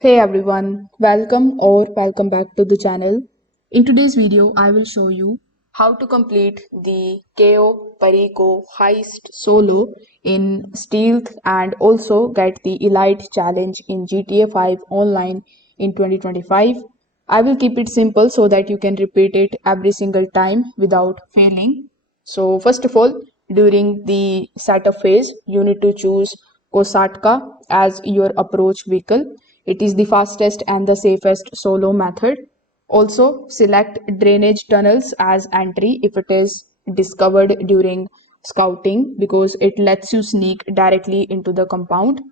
Hey everyone, welcome back to the channel. In today's video, I will show you how to complete the Cayo Perico Heist solo in Stealth and also get the Elite challenge in GTA 5 online in 2025. I will keep it simple so that you can repeat it every single time without failing. So first of all, during the setup phase, you need to choose Kosatka as your approach vehicle. It is the fastest and the safest solo method. Also, select drainage tunnels as entry if it is discovered during scouting because it lets you sneak directly into the compound.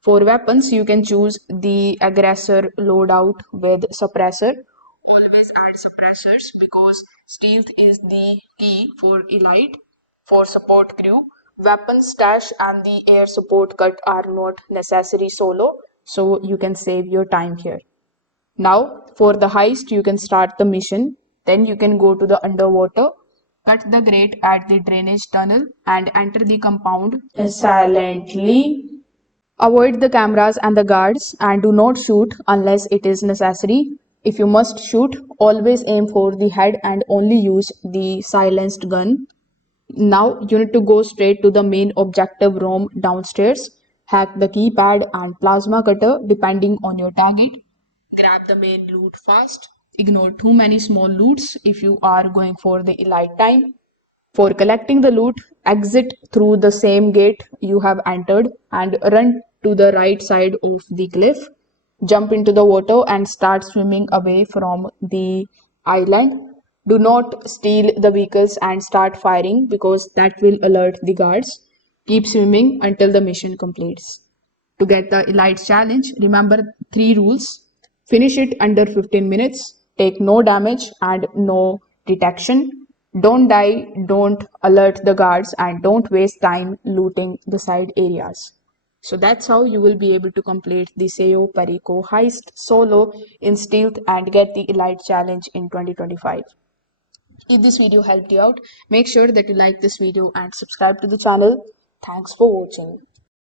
For weapons, you can choose the aggressor loadout with suppressor. Always add suppressors because stealth is the key for elite. For support crew, weapon stash and the air support cut are not necessary solo, so you can save your time here. Now, for the heist, you can start the mission. Then you can go to the underwater, cut the grate at the drainage tunnel, and enter the compound silently. Avoid the cameras and the guards and do not shoot unless it is necessary. If you must shoot, always aim for the head and only use the silenced gun. Now you need to go straight to the main objective room downstairs. Hack the keypad and plasma cutter depending on your target. Grab the main loot fast. Ignore too many small loots if you are going for the elite time. For collecting the loot, exit through the same gate you have entered and run to the right side of the cliff. Jump into the water and start swimming away from the island. Do not steal the vehicles and start firing because that will alert the guards. Keep swimming until the mission completes. To get the Elite Challenge, remember three rules. Finish it under 15 minutes, take no damage and no detection. Don't die, don't alert the guards, and don't waste time looting the side areas. So that's how you will be able to complete the Cayo Perico Heist solo in stealth and get the Elite Challenge in 2025. If this video helped you out, make sure that you like this video and subscribe to the channel. Thanks for watching.